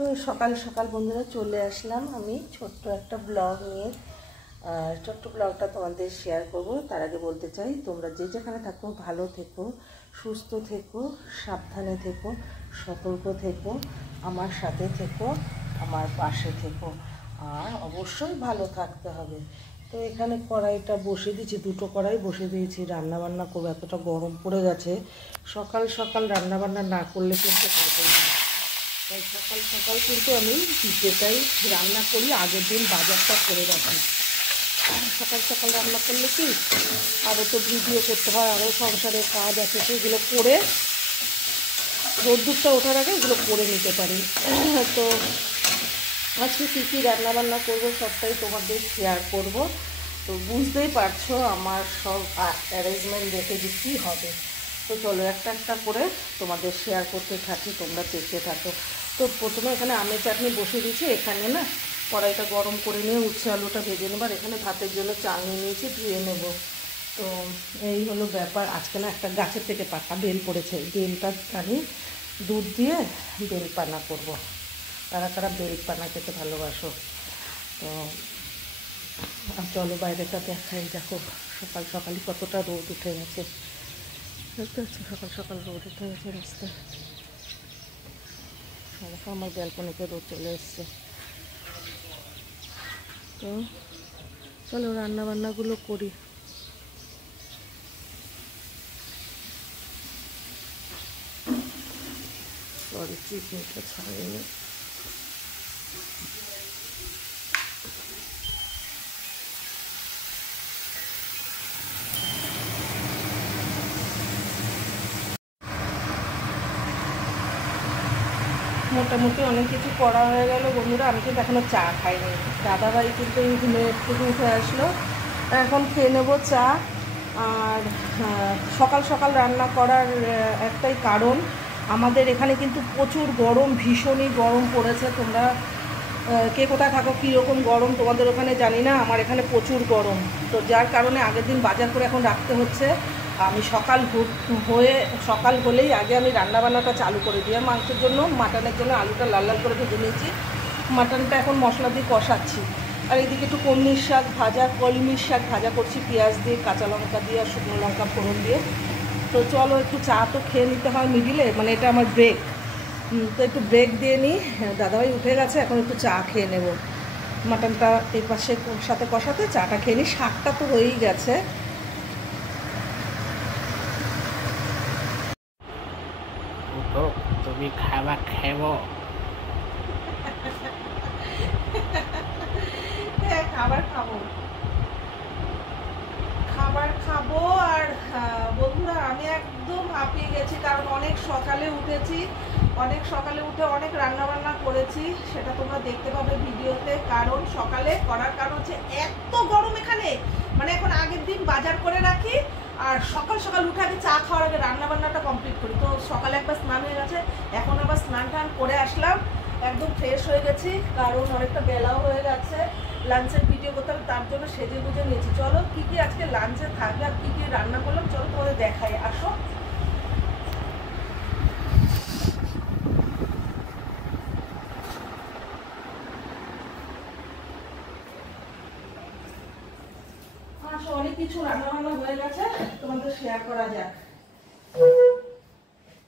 তো সকাল সকাল বন্ধুরা চলে আসলাম আমি ছোট্ট একটা ব্লগ নিয়ে। ছোট্ট ব্লগটা তোমাদের শেয়ার করব। তার আগে বলতে চাই, তোমরা যে যেখানে থাকো ভালো থেকো, সুস্থ থেকো, সাবধানে থেকো, সতর্ক থেকো, আমার সাথে থেকো, আমার পাশে থেকো, আর অবশ্যই ভালো থাকতে হবে। তো এখানে কড়াইটা বসে দিয়েছি, দুটো কড়াই বসে দিয়েছি, রান্নাবান্না করবো। এতটা গরম পড়ে গেছে, সকাল সকাল রান্নাবান্না না করলে কিন্তু হবে না। তাই সকাল সকাল কিন্তু আমি যেটাই রান্না করি আগের দিন বাজারটা করে রাখি। সকাল সকাল রান্না করলে কি আরও তো ভিডিও করতে হয়, আরও সংসারের কাজ আছে, সেগুলো করে রোদ্দুরটা ওঠার আগে এগুলো করে নিতে পারি। তো আজকে কী কী রান্নাবান্না করবো সবটাই তোমাদের শেয়ার করব। তো বুঝতেই পারছো আমার সব অ্যারেঞ্জমেন্ট দেখে যে কী হবে। তো চলো একটা একটা করে তোমাদের শেয়ার করতে থাকি, তোমরা দেখতে থাকো। তো প্রথমে এখানে আমের চাটনি বসিয়ে দিয়েছি। এখানে না কড়াইটা গরম করে নিয়ে উচ্ছে আলুটা ভেজে নেব। আর এখানে ভাতের জন্য চাল নিয়ে নিয়েছি, ধুয়ে নেব। তো এই হলো ব্যাপার। আজকে না একটা গাছের থেকে পাকা বেল পড়েছে, বেলটা আমি দুধ দিয়ে বেল পানা করবো। কারা কারা বেল পানা খেতে ভালোবাসো। তো চলো বাইরেটা দেখাই। দেখো সকাল সকালই কতটা রোদ উঠে গেছে, দেখতে পাচ্ছি সকাল সকাল রোদ উঠে গেছে রাস্তায়। দেখো আমার ব্যালকনিতে রোদ চলে এসছে। তো চলো রান্নাবান্নাগুলো করি। সরি চিকনিটা ছাড়িনি। মোটামুটি অনেক কিছু করা হয়ে গেল বন্ধুরা। আমি কিন্তু এখনও চা খাইনি। দাদাভাই কিন্তু এই ঘুমের থেকে উঠে আসলো, এখন খেয়ে নেবো চা। আর সকাল সকাল রান্না করার একটাই কারণ, আমাদের এখানে কিন্তু প্রচুর গরম, ভীষণই গরম পড়েছে। তোমরা কে কোথায় থাকো, কীরকম গরম তোমাদের ওখানে জানি না, আমার এখানে প্রচুর গরম। তো যার কারণে আগের দিন বাজার করে এখন রাখতে হচ্ছে। আমি সকাল হলেই আগে আমি রান্নাবান্নাটা চালু করে দিই। মাংসের জন্য, মাটনের জন্য আলুটা লাল লাল করে ভেজে নিয়েছি। মাটনটা এখন মশলা দিয়ে কষাচ্ছি। আর এদিকে একটু কলমির শাক ভাজা, কলমির শাক ভাজা করছি পেঁয়াজ দিয়ে, কাঁচা লঙ্কা দিয়ে আর শুকনো লঙ্কা ফোড়ন দিয়ে। তো চলো একটু চা তো খেয়ে নিতে হয় মিডিলে, মানে এটা আমার ব্রেক। তো একটু ব্রেক দিয়ে নিই। দাদাভাই উঠে গেছে, এখন একটু চা খেয়ে নেব। মাটনটা এই পাশে সাথে কষাতে চাটা খেয়ে নিই। শাকটা তো হয়েই গেছে। তুমি খাবার খাবো? হ্যাঁ খাবার খাবো, খাবার খাবো। আর বন্ধুরা আমি একদম হাঁপিয়ে গেছি, কারণ অনেক সকালে উঠেছি, অনেক সকালে উঠে অনেক রান্নাবান্না করেছি। সেটা তোমরা দেখতে পাবে ভিডিওতে। কারণ সকালে করার কারণ হচ্ছে এত গরম এখানে, মানে এখন আগের দিন বাজার করে রাখি, আর সকাল সকাল উঠে আগে চা খাওয়ার আগে রান্নাবান্নাটা কমপ্লিট করি। তো সকালে একবার স্নান হয়ে গেছে, এখন আবার স্নান টান করে আসলাম, একদম ফ্রেশ হয়ে গেছি, কারণ অনেকটা বেলাও হয়ে গেছে। লাঞ্চের ভিডিও করতে হবে, তার জন্য সেজে গুজে নিয়েছি। চলো কী কী আজকে লাঞ্চে থাকবে আর কী কী রান্না করলাম চলো তোমাদের দেখাই, আসো। অনেক কিছু রান্না বান্না হয়ে গেছে, তোমাদের শেয়ার করা যাক।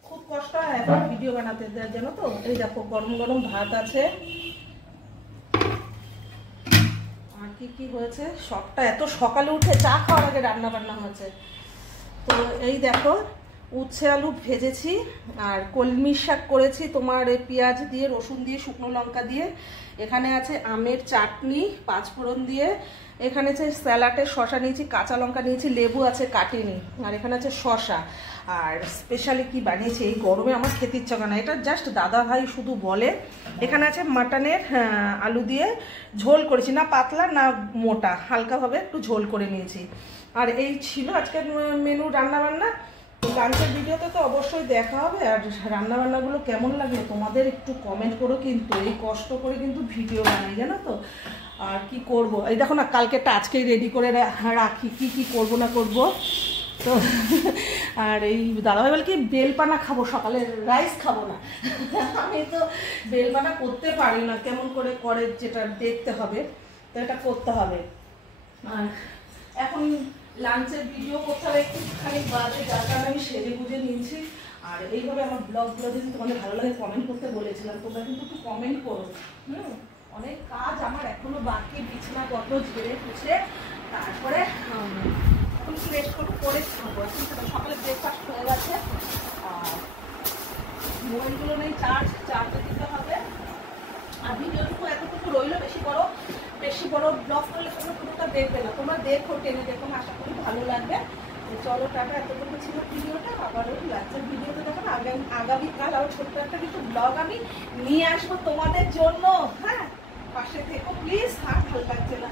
খুব কষ্ট হয় এখন ভিডিও বানাতে, জানো তো। এই দেখো গরম গরম ভাত আছে, আর কি কি হয়েছে সবটা এত সকালে উঠে চা খাওয়ার আগে রান্না বান্না হয়েছে। তো এই দেখো উচ্ছে আলু ভেজেছি, আর কলমির শাক করেছি তোমার পেঁয়াজ দিয়ে, রসুন দিয়ে, শুকনো লঙ্কা দিয়ে। এখানে আছে আমের চাটনি পাঁচফোড়ন দিয়ে। এখানে আছে স্যালাডের শসা নিয়েছি, কাঁচা লঙ্কা নিয়েছি, লেবু আছে কাটিনি। আর এখানে আছে শসা। আর স্পেশালি কি বানিয়েছি, এই গরমে আমার খেতে ইচ্ছা করে না, এটা জাস্ট দাদা ভাই শুধু বলে। এখানে আছে মাটনের আলু দিয়ে ঝোল করেছি, না পাতলা না মোটা, হালকাভাবে একটু ঝোল করে নিয়েছি। আর এই ছিল আজকের মেনু রান্নাবান্না। লাঞ্চের ভিডিওতে তো অবশ্যই দেখা হবে। আর রান্নাবান্নাগুলো কেমন লাগলো তোমাদের একটু কমেন্ট করো, কিন্তু এই কষ্ট করে কিন্তু ভিডিও বানাই জানো তো। আর কি করব, এই দেখো না কালকেটা আজকেই রেডি করে রাখি, কি কি করব না করব। তো আর এই দাদাভাই বলে কি বেলপানা খাবো, সকালে রাইস খাবো না। আমি তো বেলপানা করতে পারি না, কেমন করে করে যেটা দেখতে হবে, তো এটা করতে হবে। আর এখন লাঞ্চের ভিডিও করতে হবে একটুখানি বাদে, যার কারণে আমি সেরে গুজে নিয়েছি। আর এইভাবে আমার ব্লগগুলো যদি তোমাদের ভালো লাগে কমেন্ট করতে বলেছিলাম, তোমরা কিন্তু একটু কমেন্ট করো। অনেক কাজ আমার এখনো বাকি, বিছানা কত ঝেড়ে পুছে তারপরে এখন ফ্রেশ করে খাবো। এখন সকালে ব্রেকফাস্ট হয়ে গেছে, আর মোবাইলগুলো নেই চার্জে দিতে হবে। আর ভিডিওটুকু এতটুকু রইলো, বেশি বড় ব্লগ করলে তোমরা পুরোটা দেখবে না, তোমরা দেখো, টেনে দেখো, আশা করি ভালো লাগবে। চলো টাটা, এতটুকু ছিল ভিডিওটা। আবার ওই লাঞ্চের ভিডিওতে দেখো আগামীকাল আবার ছোট্ট একটা কিছু ব্লগ আমি নিয়ে আসবো তোমাদের জন্য। হ্যাঁ, পাশে থেকো প্লিজ। আর ভালো লাগছে না।